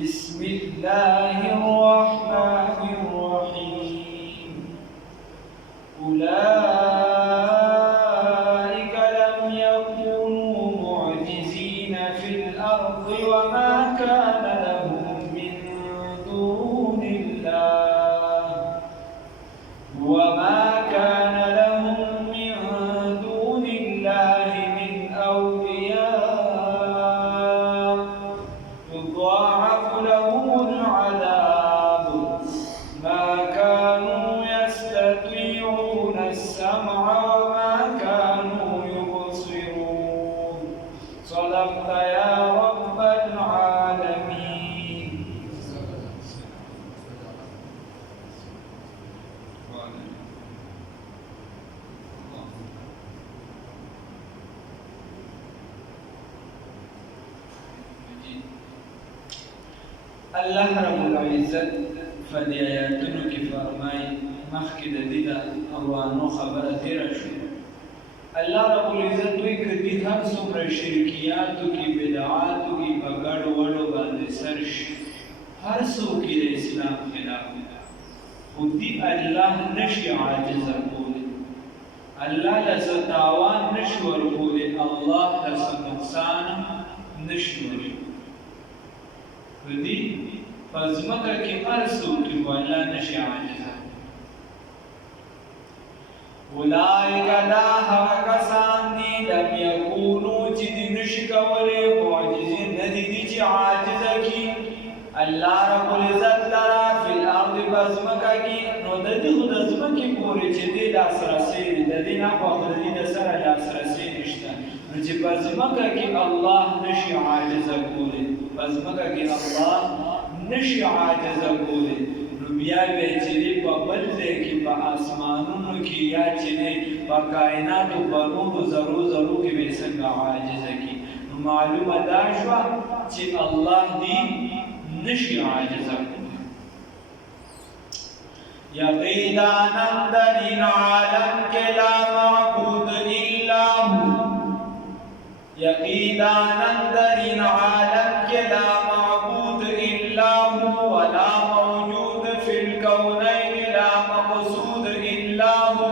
بسم الله الرحمن الرحيم أولئك لم يكونوا معجزين في الأرض وما كان لهم من دون الله من أولياء يضاعف لهم العذاب ما كانوا يستطيعون السمع وما كانوا يبصرون. صدقت يا رب العالمين. الله رب العزت فدی آیاتونو کې فرمایي مخکې د دې د اوانو خبره تېره شوه. الله رب العزت دوی کدي هر څومره شرکیاتو کې بدعاتو کې په ګډو وډو باندې سر شي هر څوک یې د اسلام خلاف ده خو دې الله نشي عاجزه کولی الله له څه تاوان نشي ورکولی الله له څه نقصان نشي ورکولی دي فزمکه کې هر څوک ولا نشي عاجزه. اولئک دا هغه کسان دي لم یکونو چې دي نشي کولی معجزین نه دي چې عاجزه کی الله رب العزت لرا فی الارض فزمکه کې نو د دې خود ځمکې پورې چې دي لاسرسی د دې نه خو د دې د سره لاسرسی نشته نو چې فزمکه کې الله نشي عاجزه کولی فزمکه کې الله نشي عاجزه کولی نو بیا به چې په بل ځای کې په اسمانونو کې یا چې په کائناتو په نورو ذرو کې به څنګه عاجزه کی نو معلومه دا شوه چې الله دې نشي عاجزه کولی. یقینا در این عالم کې لا معبود الا هو یقینا در این عالم کې لا معبود الا هو ولا موجود في الكونين لا مقصود الا هو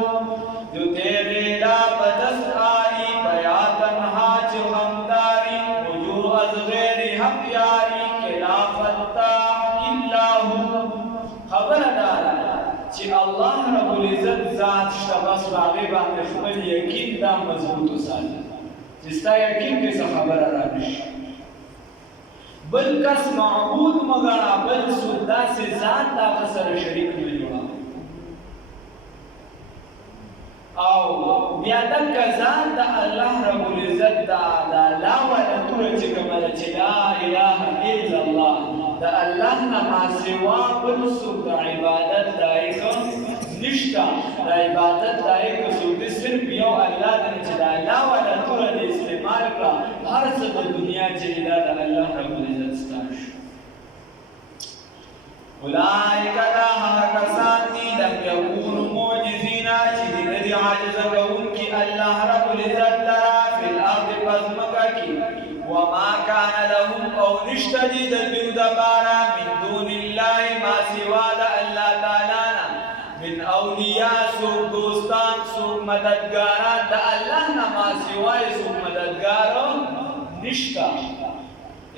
جو تیرے لا بدساری بیا تنہا جو غمداری وجو از غیر حق یاری کے لا فتح الا هو. خبر دارا چې الله رب العزت ذات شته بس هغې باندې خپل یقین دا مضبوط وساتي چې ستا یقین کې څه خبره رانشي بل کس معبود مګڼه بل څوک داسې ذات د هغه سره شریک نه جوړوه او بیا دغه ذات د الله رب العزت د الله ولتونه چې کومه ده چې لا اله الا الله د الله نه ماسوا بل څوک د عبادت لایق نشته د عبادت لایق څوک دی صرف یو الله دی چې د الله ولتونه د استعمال کړه هر څه د دنیا چې دا د الله رب العزت ستاسو. اولئک دا هغه کسان دي لم یکونوا معجزین چې نه دي عاجزه کوونکي الله رب العزت لرا فی الارض پزمکه کې وما كان لهم او نشته دي د دوی دپاره من دون الله ما سوا د الله تعالی نه من اولیاء څوک دوستان څوک مددګاران د الله نه ما سوا یې څوک مددګار نشته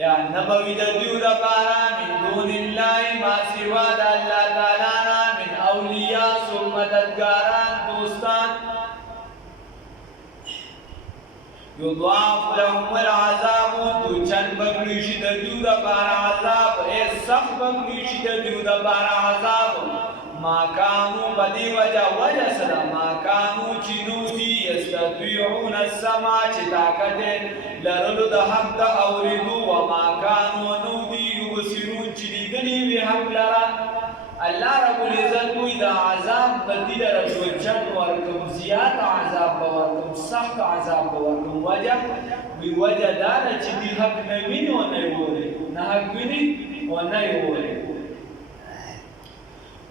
یا نبوي د دوی دپاره من دون الله ما سوا د الله تعالی نه من اولیاء څوک مددګاران دوستان یضاعف لهم العذاب دوچن بکړي شي د دوی دپاره عذاب سخت بکړي شي د دوی دپاره عذاب ما كانوا بدی وجه سره ما كانوا چې نو دي یستطيعون السمع چې طاقت لرلو د حق د اورېدو وما كانوا نو دي یبصرون چې لیدلي وي حق لره الله رب العزت وی د عذاب بدی لره دوچن ورکم زیات عذاب به ورکم سخت عذاب به ورکم وجه دا ده چې دي حق نه ویني و نه اوري نه حق ویني و نه اوري.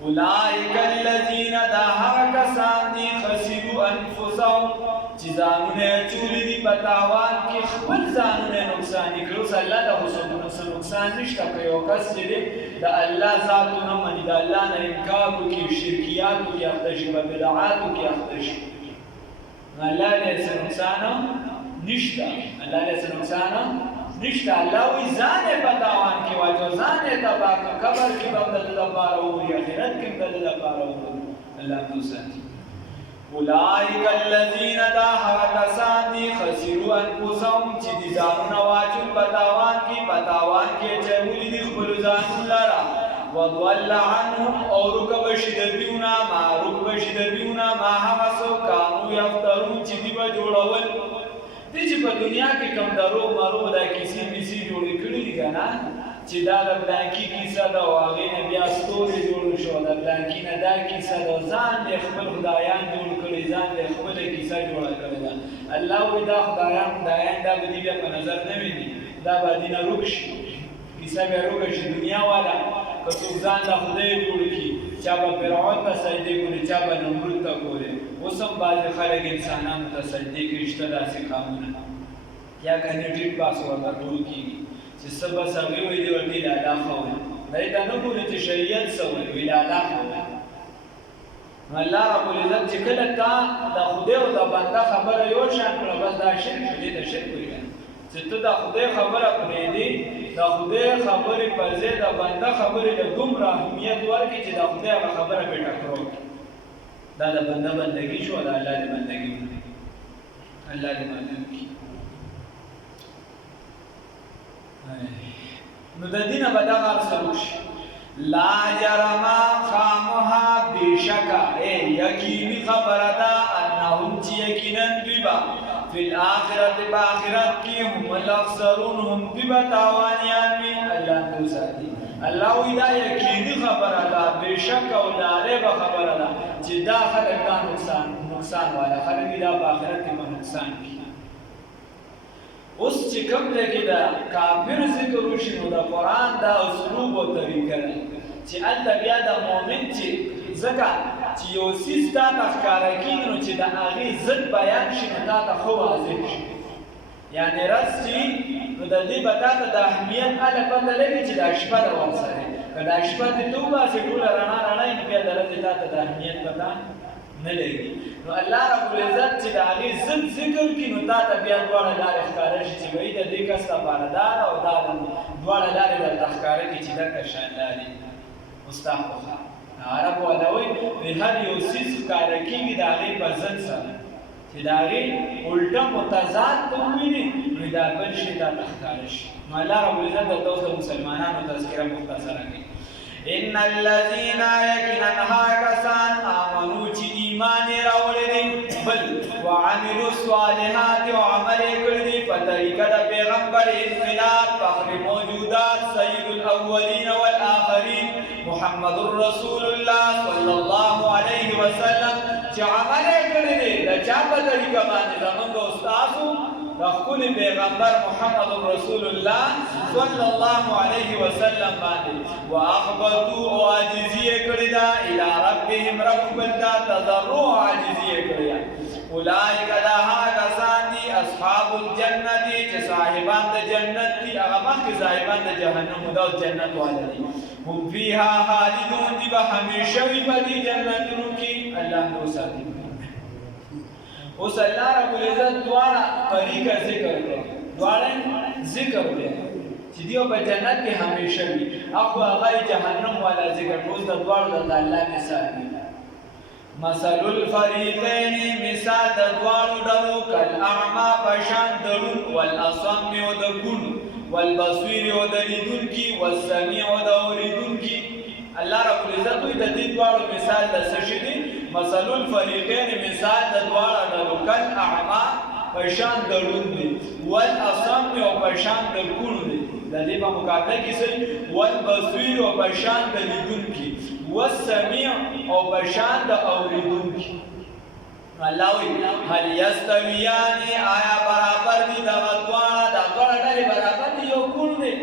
اولئک الذین دا هغه کسان دي خسروا انفسهم چې چې ځانونه چولې دي په تاوان کې خپل ځانونه نقصاني کړي. اوس الله ته خو څه نقصان نشته. که یو کس چې دی د الله ذاتونه مني، د الله نه انکار وکړي، شرکیاتو کې اخته شي، په بدعاتو کې اخته شي، نو الله له څه نقصان نشته. الله له څه نقصان نشته. الله وایي ځان یې په تاوان کې واچوه، ځان یې تباه کړه. قبر کې به هم د ده لپاره ووري، آخرت کې هم د ده لپاره ووري. الله مو ساتي. اولئک الذین دا هغه کسان دي خسروا انفسهم چې دي ځانونه واچول په تاوان کې، په تاوان کې اچولي دي خپلو ځانونو لره. وضل عنهم او رکب شي د دوی نه ما هغه څه کانو یفترون چې دوی به جوړول. دې چې په دنیا کې کوم دروغ مرو دا کیسې پیسې جوړې کړي دي که نه، چې دا د پلانکي کیسه ده او هغې نه بیا ستوري جوړ شو، د پلانکي نه دا کیسه ده، ځان دې خپل خدایان جوړ کړي، ځان دې خپله کیسه جوړه کړې ده. الله وایي دا خدایان دا به دې بیا په نظر نه ویني، دا به دې نه روک شي، کیسه بیا روکه شي. دنیا والا که څوک ځان له خدای جوړ کړي، چا به فرعون ته سجدې کولې، چا به نمرود ته کولې. اوس هم بعضې خلک انسانانو ته سجدې کوي، شته داسې قامونه یا کنې ټیټ پاس ورته ټول کېږي چې څه بس هغې وایي دې ورته لالا ښه وایي، دی ته نه ګوري چې شریعت څه وایي، وایي لالا ښه وایي. نو الله ربالعزت چې کله تا د خدای او د بنده خبره یو شان کړه، بس دا شرک شو، دې ته شرک وایي. چې ته د خدای خبره پرېږدې، د خدای خبرې پر ځای د بنده خبرې ته دومره اهمیت ورکړې چې د خدای هغه خبره پرې ټکرو کړي، دا د بنده بندګي شو، د الله دې بندګي وکړي. الله دې معلوم کړي. نو د دې نه به دغه هر څه وشي. لا جرما خامها بېشکه یقیني خبره ده انهم چې یقینا دوی به فی الآخرت په آخرت کې هم الاخسرون هم دوی به تاوانیان وي. الله دې وساتي. الله وایي دا یقیني خبره ده، بېشکه او لاریبه خبره ده چې دا خلک دا نقصان والا خلک دي، دا په آخرت کې به نقصان کړي. اوس چې کوم ځای کې د کافر ذکر وشي، نو د قرآن دا اسلوب او طریقه ده چې هلته بیا د مؤمن چې ځکه چې یو څیز تا ته ښکاره کېږي، نو چې د هغې ضد بیان شي، نو تا ته ښه واضح شي. یعنې رس چې نو د دې به تا ته د اهمیت هله پته لګي چې دا شپه ده ورسره، که دا شپه دې ته وباسې ټوله رڼا رڼا نو بیا د ورځې تا ته د اهمیت پته نه لګي. نو الله ربالعزت چې د هغې ضد ذکر کړي، نو تا ته بیا دواړه لارې ښکاره شي چې وایي د دې کس لپاره دا ده او دا دواړه لارې درته ښکاره کړي چې دلته شان لارې مستحقه. عرب والا وایي د هر یو څیز ښکاره کېږي د هغې په ضد سره، چې د هغې الټه متضاد ته وویني، نو دا بل شي تا ته ښکاره شي. نو الله ربالعزت درته اوس د مسلمانانو تذکره مختصره کوي. ان الذین یقینا هغه کسان آمنو چې ایمان یې راوړی دی، بل وعملوا الصالحات او عمل یې کړی دی په طریقه د پیغمبر انقلاب فخر موجودات سید الاولین والآخرین محمد رسول الله صلی الله علیه وسلم، چې عمل یې کړی دی د چا په طریقه باندې؟ زموږ د استادو د خپل پیغمبر محمد رسول الله صلی الله علیه وسلم باندې. واخبتوا او عاجزي یې کړې ده الی ربهم، رب خپل ته تضرع او عاجزي یې کړې ده. اولئک دا هغه کسان دي اصحاب الجنة چې صاحبان د جنت دي، هغه مخکې صاحبان د جهنم او د جنت والا دي. هم فیها خالدون، دي به همیشه وي په دې جنتونو کې. الله مو وساتي. اوس الله ربالعزت دواړه طریقه ذکر کړه، دواړه ذکر کړه چې دیو په جنت کې همیشه وي، اخو هغه جهنم والا ذکر کړه. اوس د دواړو د الله مثال دی. مثل الفریقین، مثال د دواړو ډلو کالاعمی پشان دړون، والاصم او د ګون، والبصیر او د لیدونکي، والسمیع او د اورېدونکي. الله ربالعزت وایي د دې دواړو مثال د څه شي دی؟ مثل الفریقین، مثال د دواړو ډلو کالاعمی پشان دړون دی، والاصم او پشان د ګون دی، د دې په مقابله کې څه؟ والبصیر او پشان د لیدونکي، والسمیع او پشان د اورېدونکي. الله وایي هل یستویان، آیا برابر دي دغه دواړه؟ دا دواړه ډلې برابر دي؟ یو ګون دی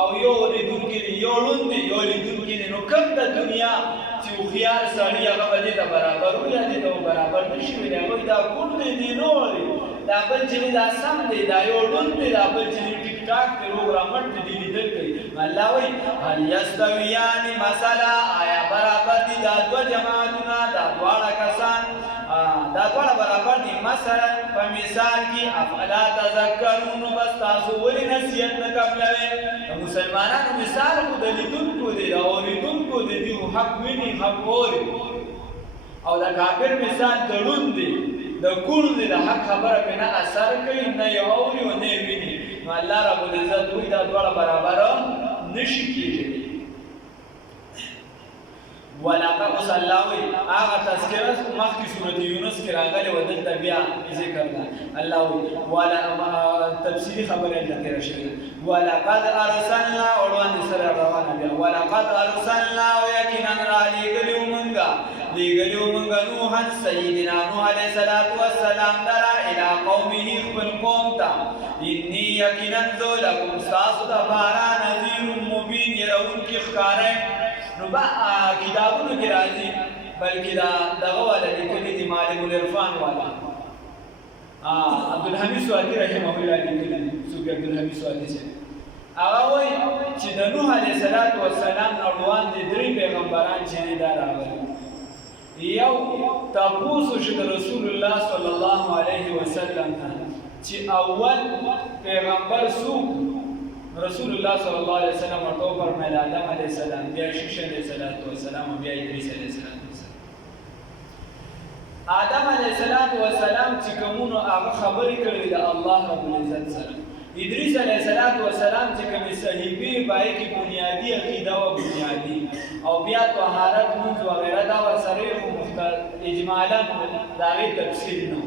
او یو اورېدونکی دی، یو ړوند دی یو لیدونکی دی. نو کوم د دنیا چې هوښیار سړي هغه به دې ته برابر وي یا دې ته برابر نه شي ویلی هغوی دا کوڼ دی دې نه وړي دا بل چې دی دا سم دی دا یو ډون دی دا بل چې دی ټیک ټاک دی روغ رامټ دی دې لیدل کوي الله وایي هل یستویان مثلا آیا برابر دي دا دوه جماعتونه دا دواړه کسان دا دواړه برابر دي مثلا په مثال کې افلا تذکرون بس تاسو ولې نصیحت نه قبلوئ د مسلمانانو مثال خو د لیدونکو دی د اورېدونکو دی دوی حق ویني حق اوري او د کافر مثال د ړوند دی د کوڼ دی د حق خبره پرې نه اثر کوي نه یې اوري او نه یې ویني نو الله رب العزت وایي دا دواړه برابر نشي کېدلی ولقد اوس الله وی هغه تذکرہ مخکې سورۃ یونس کې راغلی و دلته بیا ذکر ده الله وی ولا تفصیلی خبره ذکر شوی ولقد ارسلنا اولوان سره روانه بیا ولقد ارسلنا یقینا لګلیو مونږه نوح سیدنا نوح علیه السلام درا الی قومه خپل قوم ته انی یقینا ذو لکم تاسو د بارا نذیر مبین يرون کی ښکارای نو با کتابونو کې راځي بلکې دا دغه والا لیکلي دي مالک العرفان والا عبدالحمید سوادی رحمه الله لیکلي صوفي عبدالحمید سوادی سے هغه وایي چې د نوح علیه السلام نه وړاندې درې پیغمبران چې دي دا راغلي یو تپوس شو د رسول الله صلی الله علیه وسلم چې اول پیغمبر څوک رسول الله صلی الله علیه وسلم ورته فرمایل آدم علیه السلام بیا شیش علیه السلام او بیا ادریس علیه السلام آدم علیه السلام چې کومونو هغه خبرې کړې د الله رب العزت سره ادریس علیه السلام چې کومې صحیفې پای کې بنیادی عقیده او بنیادی او بیا طهارت منځ وغیرہ دا ورسره اجمالا داغه تفصیل نه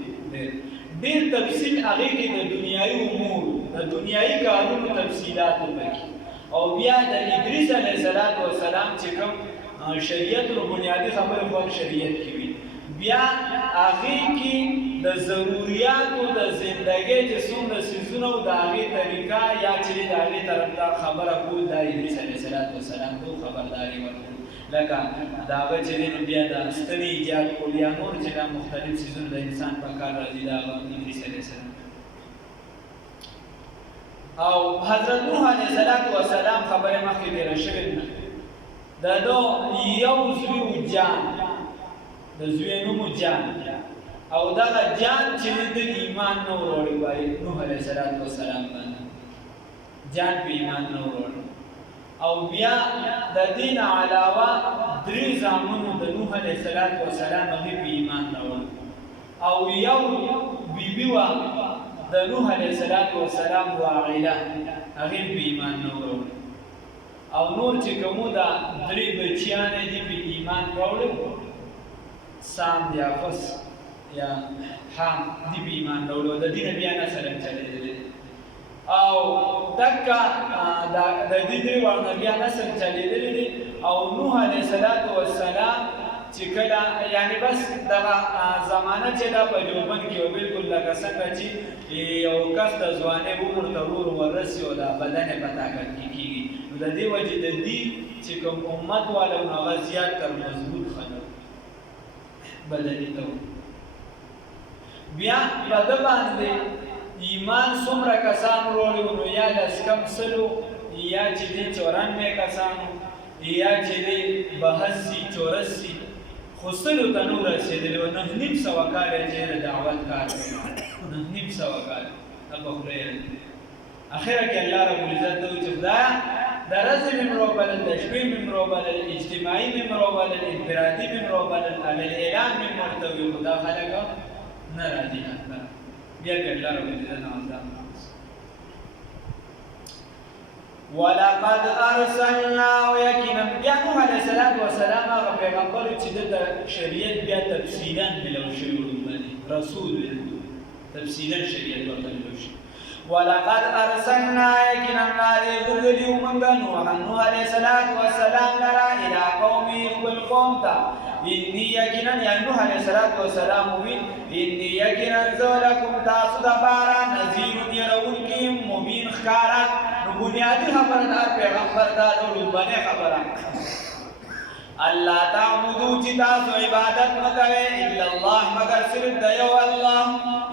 ډیر تفصیل هغه کې د دنیایي امور د دنیایي کارونو تفصیلات وکړي او بیا د ادریس علیه السلام چې کوم شریعت او بنیادی خبره په شریعت کې وي بیا هغه کې د ضرورتو د ژوندۍ چې څومره سيزونه او د هغه طریقه یا چې د هغه طرفدار خبره کول د ادریس علیه السلام کو خبرداري ورکړي لکه دا چې بیا د ستنې ایجاد کول یا نور چې دا مختلف سيزونه د انسان په کار راځي دا ادریس علیه السلام او حضرت نوح علیه السلام خبره مخکې ډیره شوې ده د یو زوی جان د زوی نوم جان او دغه جان چې د ایمان نه وروړي وایي نوح علیه السلام باندې جان په ایمان نه وروړي او بیا د دین علاوه درې زامنو د نوح علیه السلام هغه په ایمان نه وروړي او یو بیبي وا د نوح علیه السلام واعله هغه په ایمان نه وروړي او نور چې کومو دا درې بچیان دي په ایمان وروړي سام یافس یا حام دی به ایمان راوړو د دین بیا نه سره چلیدل او دکا د دې درې ورنه بیا نه سره چلیدل او نوح علیه السلام چې کله یعنی بس دغه زمانه چې دا په جوبن کې او بالکل لکه څنګه چې یو کس د ځوانۍ عمر ته ورسي او دا بدن په طاقت کې کېږي نو د دې وجې د دې چې کوم امت والا هغه زیات تر مضبوط خلک بدلې ته بیا په د باندې ایمان څومره کسان وروړي نو یا لس کم سلو یا چې دی 94 کسانو یا چې دی 82 خو سلو ته نو رسېدلي و 900 کاله چې د دعوت کار 900 کاله هغه خدای اخره کې الله رب العزت ته چې خدایا د ورځې مې مروبلل د شپې مې مروبلل اجتماعي مې مروبلل انفرادي مې مروبلل اعلان مې ورته وي خدا خلک نه راځي بیا به الله رب العزت نازل ولقد ارسلنا ويقينا بیا نوح علیه السلام هغه پیغمبر چې د شریعت بیا تفصیلا ملو شوی باندې رسول تفصیلا شریعت ورته ملو شي ولقد ارسلنا يقينا لذل من نوح عليه السلام لرا الى قومه والقوم إني يقينا يا نوح عليه السلام إني يقينا ذلكم تاسو دبارا نذير يرونكم مبين خارا بنیادی خبردار پیغمبر دا لوبانه خبره الله تعبدو چې تاسو عبادت مکوئ الا الله مگر صرف د یو الله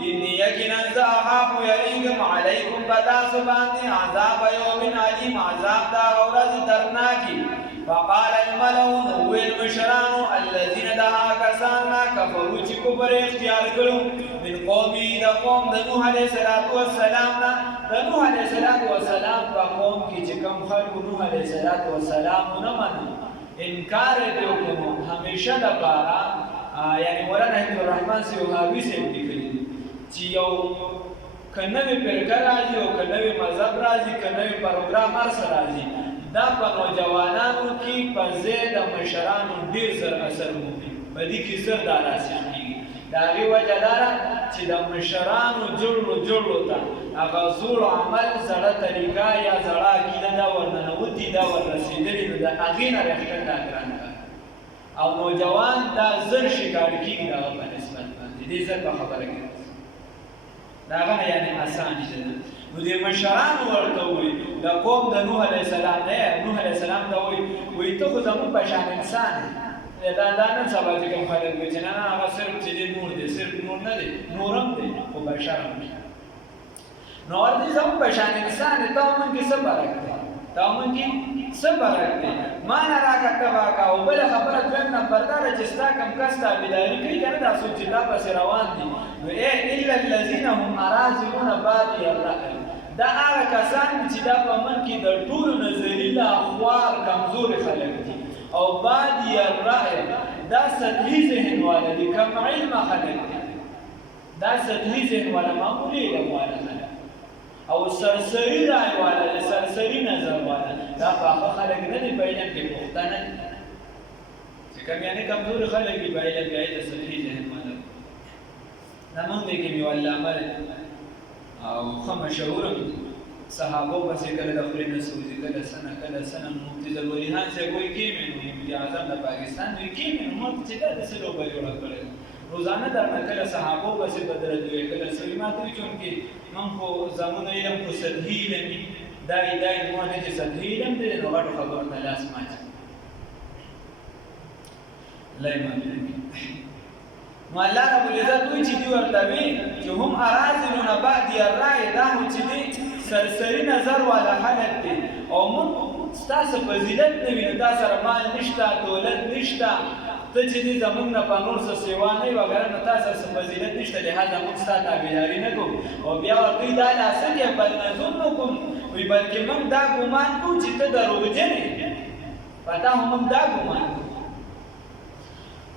انی یقینا زه اخاف یریږم علیکم بتاسو باندې عذاب یوم علیم عذاب دا ورځ درناکي فقال الملأ نو المشران الذين دعا كسانا كفروا چې کفر اختیار کړو من قومي د قوم د نوح علیه السلام نه د نوح علیه السلام په قوم کې چې کوم خلق نوح علیه السلام نه منل انکار دې وکړو همیشه د پاره یعنی مولانا حبیب الرحمن سیوهاوی سے لیکلي چې یو کنوي فرقه راځي او کنوي مذهب راځي کنوي پروګرام راځي دا په نوجوانانو کې په زید مشرانو ډیر زر اثر کوي په دې کې زر دا راځي دا وی وجه دارا چې د مشرانو جوړو ته هغه زور عمل زړه طریقه یا زړه عقیده دا ورننوتی دا ورسېدلې نو د هغې نه رښتیا دا ګران او نوجوان دا زر شکار کېږي د هغه په نسبت باندې دې زر په خبره کې دا هغه یعنې اسان دي نو دې مشرانو ورته وایي د قوم د نوح علیه السلام نه نوح علیه السلام ته وایي ته خو زموږ په شان انسان یې دا نن سبا چې کوم خلک وایي چې نه هغه صرف چې دی نور دی صرف نور نه دی نورم دی خو بشر هم دی نو ورته زموږ په شان انسان دی ته موږ کې څه فرق دی ته موږ کې څه فرق دی ما نه راکته واکه او بله خبره دویم نمبر دا ده چې ستا کوم کس تابعداري کوي که نه دا څوک چې دا پسې روان دي نو الا الذین هم اراذلون بادی الرأی دا هغه کسان چې دا په من کې د ټولو نظري له خوار کمزوري خلک دي او بادی الرأی دا سطحي ذهن والا دي کم علم خلک دي دا سطحي ذهن والا معمولي علم والا خلک او سرسری رای والا دی سرسری نظر والا دا پاقا خلق ندی په علم کې پخته نه دي چې کوم یعنې کمزوري خلک دي په علم کې هغې ته سطحي ذهن والا زمونږ دی کې مې علامه او ښه مشهوره صحابو پسې کله د خولې نه سوځي کله سنه مفتي ظلولي خان صاحب وایي کېمې نو مفتي اعظم د پاکستان وایي کېمې نو ماته چې دا داسې لوبه جوړه کړې روزانه درنه کله صحابو پسې بدرت وایي کله سړي ماته وایي چونکې موږ خو زموږ علم خو سطحي علم وي دا مو نه چې سطحي علم دی نو غټو خبرو ته لاس ماچي الله یې معلوم نو الله رب العزت وایي چې دوی ورته وایي چې هم اراذلون بادی الرأی دا هم چې دی سرسری نظر والا خلک دی او موږ ستاسو فضیلت نه وي نو تا سره مال نشته دولت نشته ته چې دی زموږ نه په نور څه سیوا نه وي وغیره نو تا سره څه فضیلت نشته لهذا موږ ستا تابعداري نه کوو او بیا ورته وایي دا ناسه دی بل نظنکم وایي بلکې موږ دا ګمان کوو چې ته دروغجن یې په تا هم موږ دا ګمان کوو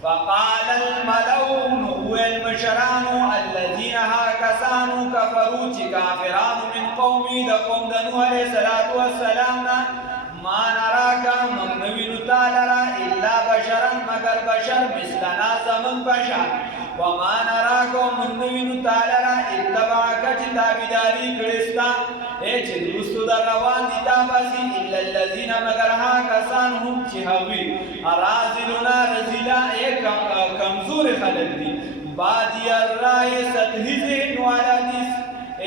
فقال الملأ هو المشران الذين هكسانوا كفروا كافران من قومي د قوم د نوح عليه السلام ما نراك من نوين تعالى الا بشرا مگر بشر مثلنا زمن بشر وما نراك من نوين تعالى اتبعك تابعداري کړستا اے چې دوستو در روان دي تا باسي الا الذين مگر هكسان هم چې هوي اراذلنا رذلا ایک کمزور خلق دي بادی الرأی سطحی ذهن والا دي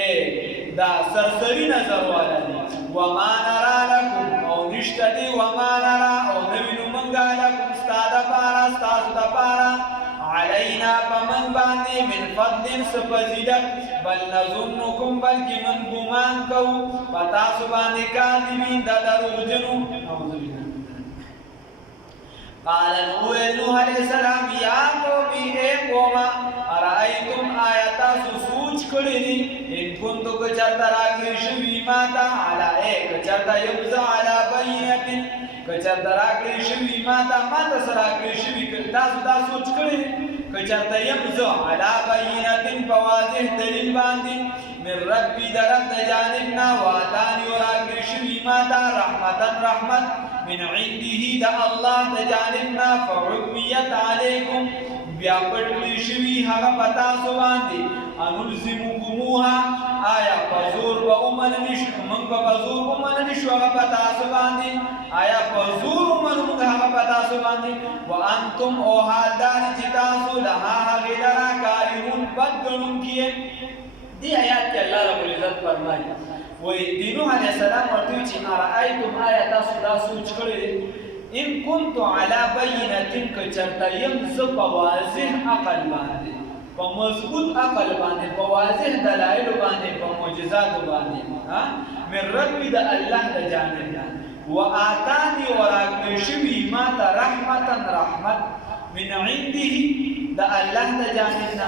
اے دا سرسری نظر والا دي وما نرى لكم او نشته دي وما نرى او نوینو منگا لكم ستاده پارا ستاسو دا پارا علینا پمن باندې من فضل سفزیدت بل نظنکم بلکې من ګمان کو پتاسو باندې کاذبین دا دروغجنو قال نوح علیہ السلام یا قومی اے قوما ارائیتم آیتا سوچ کړی دي ان کنتو کچرتا راکړی شوي ماته علی کچرتا یبزا علی بینة کچرتا راکړی شوي ماته سره راکړی شوي تاسو دا سوچ کړی کچرتا یبزا علی بینة په واضح دلیل باندې من ربی درب د جانبنا واتانی راکړی شوي ماته رحمت من عنده دا الله د جانبنا فعمیت علیکم بیا پټلی شوي هغه په تاسو باندې انلزمکموها آیا په زور به ومنلی شو موږ به په زور ومنلی شو هغه په تاسو باندې آیا په زور ومنو موږ هغه په تاسو باندې وانتم او حال دار چې تاسو لها هغې لره کارهون بد ګڼونکي دې آیات کې الله رب العزت فرمایي وی نوح علیہ السلام ورته چې ارایتم آیا تاسو دا سوچ کړی ان كنت على بینه که چرته یم زه په واضح عقل باندې په مضبوط عقل باندې په واضح دلایل باندې په معجزات باندې من ربي د الله د جانب نه وآتاني وراکړی شوي ما ته رحمت من عنده د الله د جانب نه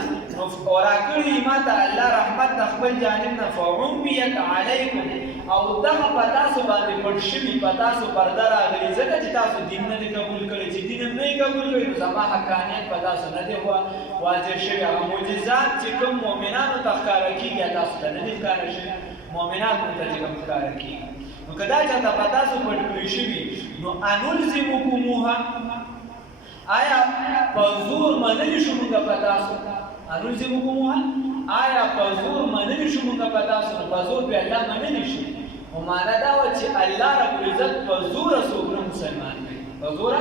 وراکړی ما ته الله رحمت د خپل جانب نه فعميت علیکم او دغه پتا سو باندې پټ شوي پتا سو پرده راغلي ځکه چې تاسو دین نه قبول کړی چې دین نه قبول کړی نو زما حقانیت پتا سو نه دی واضح شوی هغه معجزات چې کوم مؤمنانو ته ښکاره کیږي تاسو ته نه دي ښکاره شوي مؤمنانو ته چې کوم ښکاره کیږي نو کدا چې ته پتا سو پټ کړی شوي نو انلزمکموها آیا پزور منلی شو موږ پتا سو انلزمکموها آیا پزور منلی شو موږ پتا سو پزور به الله منلی شي او معنا دا و چې الله رب العزت پزور سوګنه مسلمان دی پزور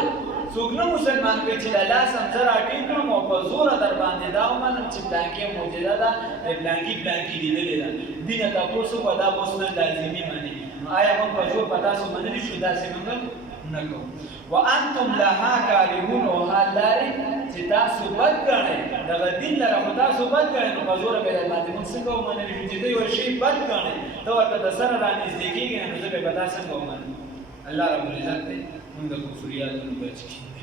سوګنه مسلمان کې چې الله سمزر اټی کړم او پزور در باندې دا ومنم چې بلانکی موجوده ده بلانکی لیدلې ده دینه تاسو په دا بوسنه لازمي معنی آیا موږ پزور پتا سو منلی شو دا څنګه نکو وانتم لها کارهون او حال لري چې تاسو بد ګڼئ دغه دین لره خو تاسو بد ګڼئ نو په زوره به باندې موږ څنګه ومنل چې دوی یو شی بد ګڼئ ته ورته د سره رانږدې کېږئ نو زه به به دا څنګه ومنم الله رب العزت دې موږ د کفریاتو نه بچ کړي